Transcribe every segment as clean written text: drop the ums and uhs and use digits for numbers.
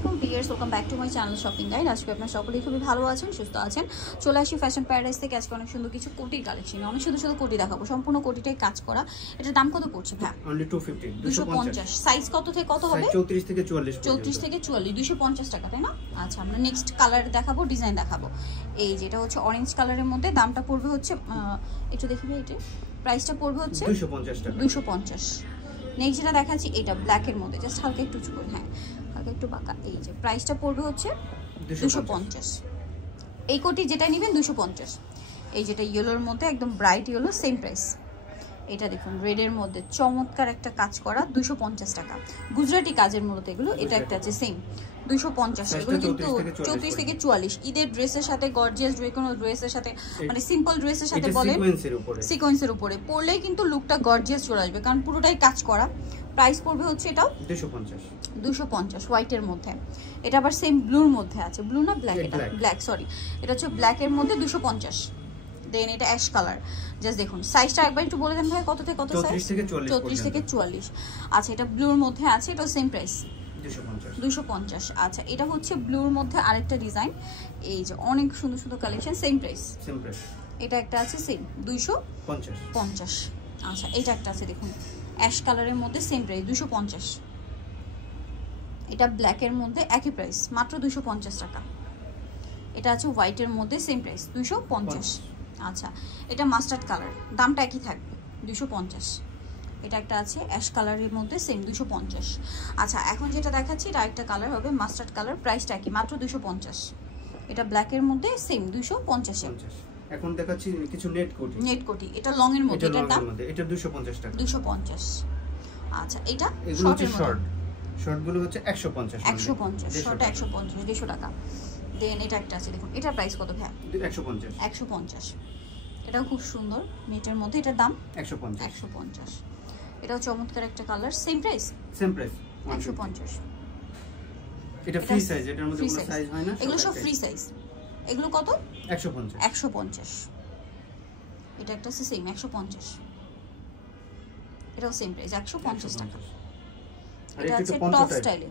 আলাইকুম viewers, welcome back to my channel shopping guide. আজকে আপনারা সকলেই খুবই ভালো আছেন, সুস্থ আছেন। চলে আসি ফ্যাশন প্যারাডাইস থেকে। আজকে অনেক সুন্দর কিছু কোটির কালেকশন, অনেক সুন্দর সুন্দর কোটি দেখাবো। সম্পূর্ণ কোটিটাই কাজ করা। এটার দাম কত পড়ছে ভাই? অনলি 250 250। সাইজ কত থেকে কত হবে? 34 থেকে 44। 34 থেকে 44, 250 টাকা, তাই না? আচ্ছা, আমরা নেক্সট কালার দেখাবো, ডিজাইন দেখাবো। এই যেটা হচ্ছে অরেঞ্জ কালারের মধ্যে, দামটা পড়বে হচ্ছে একটু দেখিবে, এটা প্রাইসটা পড়বে হচ্ছে 250 টাকা। 250। নেক্সট যেটা দেখাচ্ছি এটা ব্ল্যাকের মধ্যে, জাস্ট হালকা একটু উঁচু করে, হ্যাঁ হালকা একটু বাঁকা। এই যে প্রাইসটা পড়বে হচ্ছে 250। এই কোটি যেটা নেবেন 250। এই যেটা ইয়েলোর মধ্যে একদম ব্রাইট ইয়েলো, সেম প্রাইস। এটা দেখুন রেডের মধ্যে চমৎকার একটা কাজ করা, 250 টাকা। গুজরাটি কাজের মূলত এগুলো। এটা একটা আছে সেম 250। এগুলো কিন্তু 34 থেকে 44 ঈদের ড্রেসের সাথে, গর্জিয়াস যে কোনো ড্রেসের সাথে, মানে সিম্পল ড্রেসের সাথে বলেন সিকোয়েন্সের উপরে পরলেই কিন্তু লুকটা গর্জিয়াস চলে আসবে, কারণ পুরোটাই কাজ করা। প্রাইস পড়বে হচ্ছে এটাও 250 হোয়াইটের মধ্যে। এটা আবার সেম ব্লুর মধ্যে আছে, ব্লু না ব্ল্যাক, এটা ব্ল্যাক, সরি এটা হচ্ছে ব্ল্যাকের মধ্যে 250। দেন এটা অ্যাশ কালার, জাস্ট দেখুন সাইজটা একবার একটু বলে দেন ভাই, কত থেকে কত সাইজ? 34 থেকে 44। আচ্ছা, এটা ব্লুর মধ্যে আছে, এটা সেম প্রাইস 250। আচ্ছা, এটা হচ্ছে ব্লুর মধ্যে আরেকটা ডিজাইন। এই যে অনেক সুন্দর সুন্দর কালেকশন, সেম প্রাইস। এটা একটা আছে সেম 250। আচ্ছা, এটা একটা আছে দেখুন অ্যাশ কালারের মধ্যে, সেম প্রাইস 250। এটা ব্ল্যাকের মধ্যে একই প্রাইস, মাত্র 250 টাকা। এটা আছে হোয়াইটের মধ্যে, সেম প্রাইস 250। আচ্ছা, এটা মাস্টার্ড কালার, দামটা একই থাকবে 250। এটা একটা আছে অ্যাশ কালারের মধ্যে, সেম 250। আচ্ছা, এখন যেটা দেখাচ্ছি এটা আরেকটা কালার হবে মাস্টার্ড কালার, প্রাইসটা একই, মাত্র 250। এটা ব্ল্যাকের মধ্যে সেম 250। এখন দেখাচ্ছি কিছু নেট কোটি। এটা লং এর মধ্যে, এটার দাম এটা 250 টাকা। 250। আচ্ছা, এটা শর্টগুলো হচ্ছে 150। 150 শর্ট 150, 150 টাকা। দেন এটা একটা আছে দেখুন, এটার প্রাইস কত ভাই? 150। এটাও খুব সুন্দর নেটের মধ্যে, এটার দাম 150। এটাও চমৎকার একটা কালার, সেম প্রাইস 150। এটা ফ্রি সাইজ, এটার মধ্যে কোনো সাইজ হয় না, এগুলো সব ফ্রি সাইজ। এগুলো কত? 150। এটা একটা আছে সেম 150। এটাও সেম প্রাইস 150 টাকা। এটা আছে টপ স্টাইলে,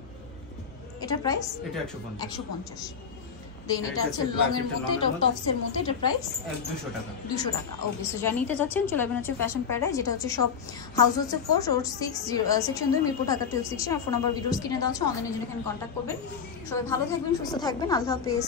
এটা প্রাইস 150। দেন এটা আছে লং এর মধ্যে, এটা টপস এর মধ্যে, এটা প্রাইস 200 টাকা। ওকে, সো যা নিতে যাচ্ছেন চলে আসবেন হচ্ছে ফ্যাশন প্যারাডাইস, যেটা হচ্ছে সব হাউস হচ্ছে 4 রোড 6 সেকশন 2 মিরপুর ঢাকা 1216। আর ফোন নাম্বার ভিডিওস কিনে দেওয়া আছে, অনলাইনে জন্য এখানে কন্ট্যাক্ট করবেন। সবাই ভালো থাকবেন, সুস্থ থাকবেন, আল্লাহ হাফেজ।